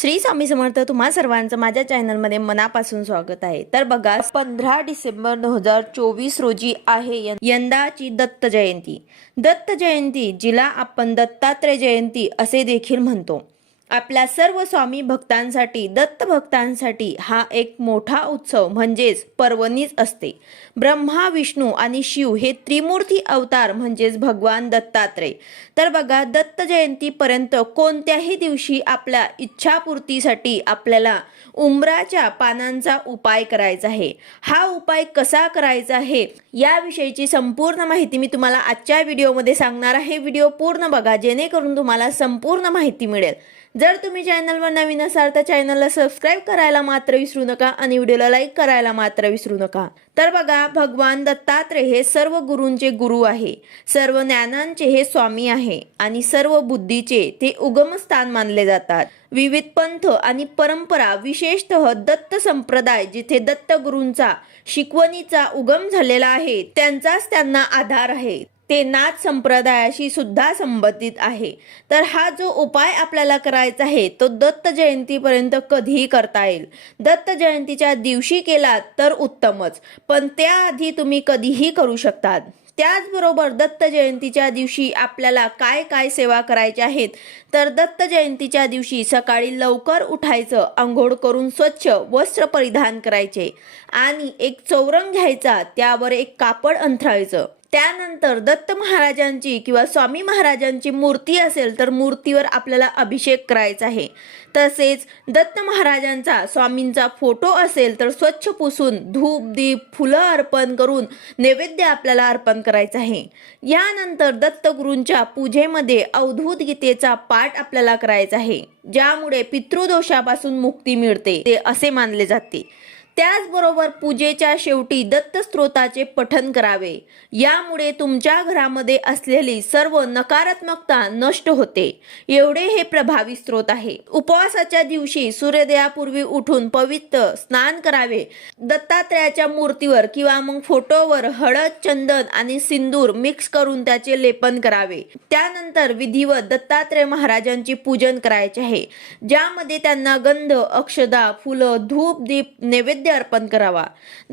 श्री स्वामी समर्थ तुम्हा सर्वांचं माझ्या चॅनलमध्ये मनापासून स्वागत आहे तर बघा पंधरा डिसेंबर दोन हजार चोवीस रोजी आहे यंदाची दत्त जयंती दत्त जयंती जिला आपण दत्तात्रय जयंती असे देखील म्हणतो आपल्या सर्व स्वामी भक्तांसाठी दत्त भक्तांसाठी हा एक मोठा उत्सव म्हणजेच पर्वणीच असते ब्रह्मा विष्णू आणि शिव हे त्रिमूर्ती अवतार म्हणजेच भगवान दत्तात्रय तर बघा दत्त जयंतीपर्यंत कोणत्याही दिवशी आपल्या इच्छापूर्तीसाठी आपल्याला उमराच्या पानांचा उपाय करायचा आहे हा उपाय कसा करायचा आहे याविषयीची संपूर्ण माहिती मी तुम्हाला आजच्या व्हिडिओमध्ये सांगणार आहे व्हिडिओ पूर्ण बघा जेणेकरून तुम्हाला संपूर्ण माहिती मिळेल जर तुम्ही चॅनलवर नवीन असाल तर चॅनलला सबस्क्राईब करायला मात्र विसरू नका आणि व्हिडिओला लाईक करायला मात्र विसरू नका तर बघा भगवान दत्तात्रय हे सर्व गुरूंचे गुरु आहे सर्व ज्ञानांचे हे स्वामी आहे आणि सर्व बुद्धीचे ते उगमस्थान मानले जातात विविध पंथ आणि परंपरा विशेषतः दत्त संप्रदाय जिथे दत्त गुरूंचा शिकवणीचा उगम झालेला आहे त्यांचाच त्यांना आधार आहे ते नाच संप्रदायाशी सुद्धा संबंधित आहे तर हा जो उपाय आपल्याला करायचा आहे तो दत्त जयंतीपर्यंत कधीही करता येईल दत्त जयंतीच्या दिवशी केला तर उत्तमच पण त्याआधी तुम्ही कधीही करू शकतात त्याचबरोबर दत्त जयंतीच्या दिवशी आपल्याला काय काय सेवा करायच्या आहेत तर दत्त जयंतीच्या दिवशी सकाळी लवकर उठायचं आंघोळ करून स्वच्छ वस्त्र परिधान करायचे आणि एक चौरंग घ्यायचा त्यावर एक कापड अंथरायचं त्यानंतर दत्त महाराजांची किंवा स्वामी महाराजांची मूर्ती असेल तर मूर्तीवर आपल्याला अभिषेक करायचा आहे तसेच दत्त महाराजांचा स्वामींचा फोटो असेल तर स्वच्छ पुसून धूप दीप फुलं अर्पण करून नैवेद्य आपल्याला अर्पण करायचं आहे यानंतर दत्तगुरूंच्या पूजेमध्ये अवधूत गीतेचा पाठ आपल्याला करायचा आहे ज्यामुळे पितृदोषापासून मुक्ती मिळते ते असे मानले जाते त्याचबरोबर पूजेच्या शेवटी दत्त स्त्रोताचे पठन करावे यामुळे तुमच्या घरामध्ये असलेली सर्व नकारात्मकता नष्ट होते एवढे हे प्रभावी स्त्रोत आहे उपवासाच्या दिवशी सूर्योदयापूर्वी उठून पवित्र स्नान करावे दत्तात्रयाच्या मूर्तीवर किंवा मग फोटोवर हळद चंदन आणि सिंदूर मिक्स करून त्याचे लेपन करावे त्यानंतर विधिवत दत्तात्रय महाराजांची पूजन करायचे आहे ज्यामध्ये त्यांना गंध अक्षदा फुलं धूप दीप नैवेद्य नैवेद्य अर्पण करावा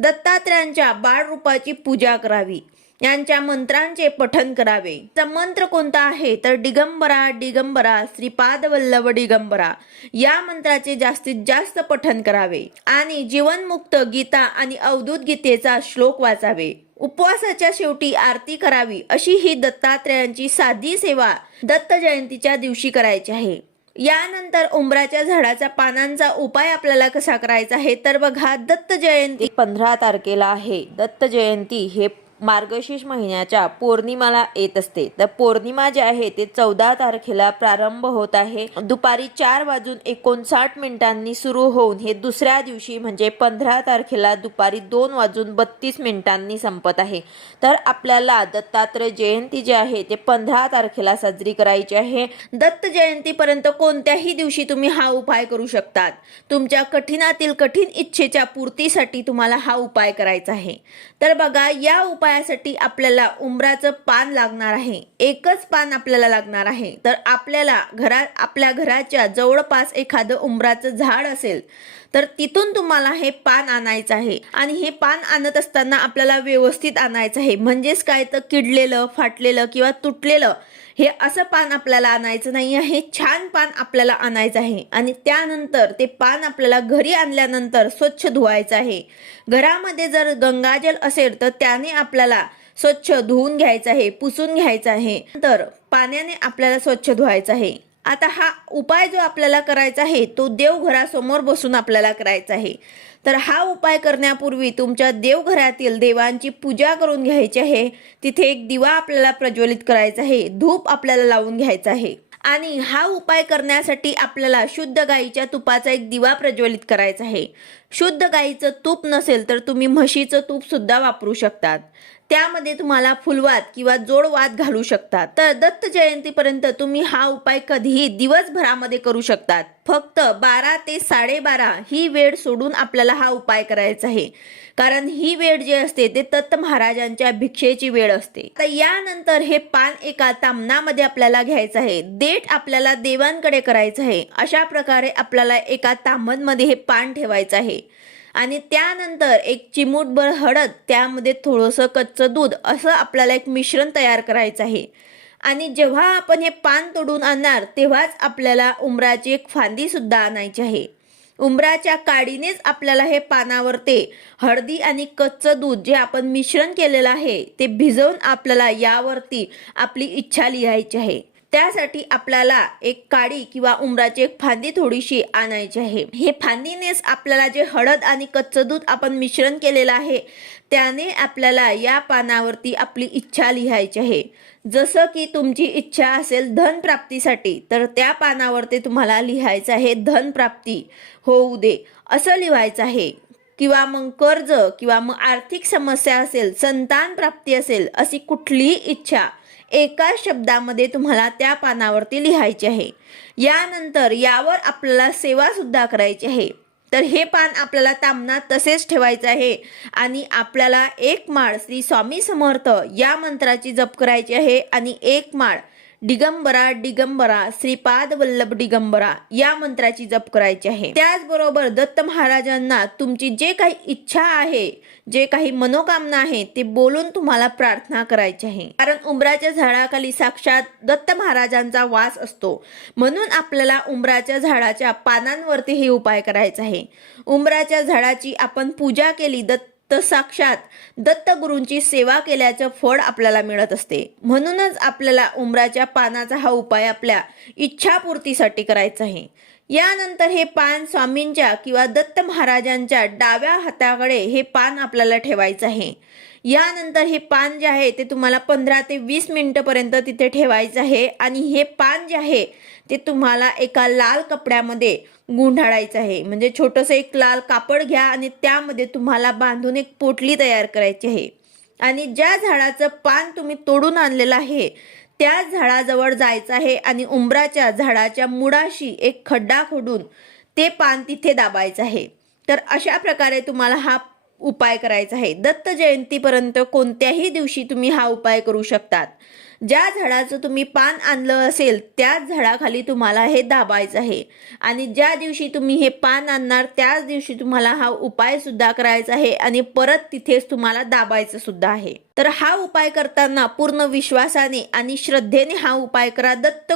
दत्तात्रयांच्या रूपाची पूजा करावी यांच्या मंत्रांचे पठन करावे मंत्र कोणता आहे तर दिगंबरा दिगंबरा श्रीपाद वल्लभ डिगंबरा या मंत्राचे जास्तीत जास्त पठन करावे आणि जीवनमुक्त गीता आणि अवधूत गीतेचा श्लोक वाचावे उपवासाच्या शेवटी आरती करावी अशी ही दत्तात्रयांची साधी सेवा दत्त जयंतीच्या दिवशी करायची आहे यानंतर उंबराच्या झाडाचा पानांचा उपाय आपल्याला कसा करायचा आहे तर बघा दत्त जयंती पंधरा तारखेला आहे दत्त जयंती हे मार्गशीर्ष महिन्याच्या पौर्णिमाला येत असते तर पौर्णिमा जे आहे ते चौदा तारखेला प्रारंभ होत आहे दुपारी चार वाजून एकोणसाठ मिनिटांनी सुरू होऊन हे दुसऱ्या दिवशी म्हणजे पंधरा तारखेला दुपारी दोन वाजून बत्तीस मिनिटांनी संपत आहे तर आपल्याला दत्तात्रय जयंती जी आहे ते पंधरा तारखेला साजरी करायची आहे दत्त जयंतीपर्यंत कोणत्याही दिवशी तुम्ही हा उपाय करू शकतात तुमच्या कठीणातील कठीण इच्छेच्या पूर्तीसाठी तुम्हाला हा उपाय करायचा आहे तर बघा या उपाय उपायासाठी आपल्याला उमराचं पान लागणार आहे एकच पान आपल्याला लागणार आहे तर आपल्याला घरा आपल्या घराच्या जवळपास एखादं उमराचं झाड असेल तर तिथून तुम्हाला हे पान आणायचं आहे आणि हे पान आणत असताना आपल्याला व्यवस्थित आणायचं आहे म्हणजेच काय तर किडलेलं फाटलेलं किंवा तुटलेलं हे असं पान आपल्याला आणायचं नाही आहे छान पान आपल्याला आणायचं आहे आणि त्यानंतर ते पान आपल्याला घरी आणल्यानंतर स्वच्छ धुवायचं आहे घरामध्ये जर गंगाजल असेल तर त्याने आपल्याला स्वच्छ धुवून घ्यायचं आहे पुसून घ्यायचं आहे तर पाण्याने आपल्याला स्वच्छ धुवायचं आहे आता हा उपाय जो आपल्याला करायचा आहे तो देवघरासमोर बसून आपल्याला करायचा आहे तर हा उपाय करण्यापूर्वी तुमच्या देवघरातील देवांची पूजा करून घ्यायची आहे तिथे एक दिवा आपल्याला प्रज्वलित करायचा आहे धूप आपल्याला लावून घ्यायचा आहे आणि हा उपाय करण्यासाठी आपल्याला शुद्ध गाईच्या तुपाचा एक दिवा प्रज्वलित करायचा आहे शुद्ध गाईचं तूप नसेल तर तुम्ही म्हशीचं तूप सुद्धा वापरू शकतात त्यामध्ये तुम्हाला फुलवात किंवा जोडवात घालू शकता तर दत्त जयंतीपर्यंत तुम्ही हा उपाय कधीही दिवसभरामध्ये करू शकतात फक्त बारा ते साडेबारा ही वेळ सोडून आपल्याला हा उपाय करायचा आहे कारण ही वेळ जी असते ते दत्त महाराजांच्या भिक्षेची वेळ असते तर यानंतर हे पान एका तामनामध्ये आपल्याला घ्यायचं आहे देठ आपल्याला देवांकडे करायचं आहे अशा प्रकारे आपल्याला एका तामणमध्ये हे पान ठेवायचं आहे आणि त्यानंतर एक चिमूटभर हळद त्यामध्ये थोडंसं कच्चं दूध असं आपल्याला एक मिश्रण तयार करायचं आहे आणि जेव्हा आपण हे पान तोडून आणणार तेव्हाच आपल्याला उमराची एक फांदीसुद्धा आणायची आहे उमराच्या काडीनेच आपल्याला हे पानावर ते हळदी आणि कच्चं दूध जे आपण मिश्रण केलेलं आहे ते भिजवून आपल्याला यावरती आपली इच्छा लिहायची आहे त्यासाठी आपल्याला एक काडी किंवा उमराची एक फांदी थोडीशी आणायची आहे हे फांदीनेच आपल्याला जे हळद आणि कच्चं दूध आपण मिश्रण केलेलं आहे त्याने आपल्याला या पानावरती आपली इच्छा लिहायची आहे जसं की तुमची इच्छा असेल धनप्राप्तीसाठी तर त्या पानावरती तुम्हाला लिहायचं आहे धनप्राप्ती होऊ दे असं लिहायचं आहे किंवा मग कर्ज किंवा मग आर्थिक समस्या असेल संतान प्राप्ती असेल अशी कुठलीही इच्छा एका शब्दामध्ये तुम्हाला त्या पानावरती लिहायचे आहे यानंतर यावर आपल्याला सेवासुद्धा करायची आहे तर हे पान आपल्याला तामना तसेच ठेवायचं आहे आणि आपल्याला एक माळ श्री स्वामी समर्थ या मंत्राची जप करायची आहे आणि एक माळ दिगंबरा डिगंबरा श्रीपाद वल्लभ डिगंबरा या मंत्राची जप करायची आहे त्याचबरोबर दत्त महाराजांना तुमची जे काही इच्छा आहे जे काही मनोकामना आहे ते बोलून तुम्हाला प्रार्थना करायची आहे कारण उमराच्या झाडाखाली साक्षात दत्त महाराजांचा वास असतो म्हणून आपल्याला उमराच्या झाडाच्या पानांवरती हे उपाय करायचा आहे उंबराच्या झाडाची आपण पूजा केली दत्त तर साक्षात दत्तगुरूंची सेवा केल्याचं फळ आपल्याला मिळत असते म्हणूनच आपल्याला उमराच्या पानाचा हा उपाय आपल्या इच्छापूर्तीसाठी करायचा आहे यानंतर हे पान स्वामींच्या किंवा दत्त महाराजांच्या डाव्या हाताकडे हे पान आपल्याला ठेवायचं आहे यानंतर हे पान जे आहे ते तुम्हाला पंधरा ते वीस मिनटंपर्यंत तिथे ठेवायचं आहे आणि हे पान जे आहे ते तुम्हाला एका लाल कपड्यामध्ये गुंढाळायचं आहे म्हणजे छोटंसं एक लाल कापड घ्या आणि त्यामध्ये तुम्हाला बांधून एक पोटली तयार करायची आहे आणि ज्या झाडाचं पान तुम्ही तोडून आणलेलं आहे त्या झाडाजवळ जायचं आहे आणि उंबराच्या झाडाच्या मुळाशी एक खड्डा खोडून ते पान तिथे दाबायचं आहे तर अशा प्रकारे तुम्हाला हा उपाय करायचा आहे दत्त जयंतीपर्यंत कोणत्याही दिवशी तुम्ही हा उपाय करू शकतात ज्या झाडाचं तुम्ही पान आणलं असेल त्याच झाडाखाली तुम्हाला हे दाबायचं आहे आणि ज्या दिवशी तुम्ही हे पान आणणार त्याच दिवशी तुम्हाला हा उपायसुद्धा करायचा आहे आणि परत तिथेच तुम्हाला दाबायचं सुद्धा आहे तर हा उपाय करताना पूर्ण विश्वासाने आणि श्रद्धेने हा उपाय करा दत्त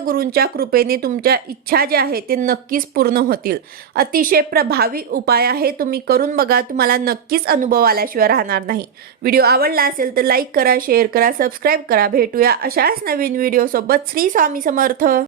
कृपेने तुमच्या इच्छा ज्या आहे ते नक्कीच पूर्ण होतील अतिशय प्रभावी उपाय आहे तुम्ही करून बघा तुम्हाला नक्कीच अनुभव आल्याशिवाय राहणार नाही व्हिडिओ आवडला असेल तर लाईक करा शेअर करा सबस्क्राईब करा भेटूया अशाच नवीन व्हिडिओसोबत श्री स्वामी समर्थ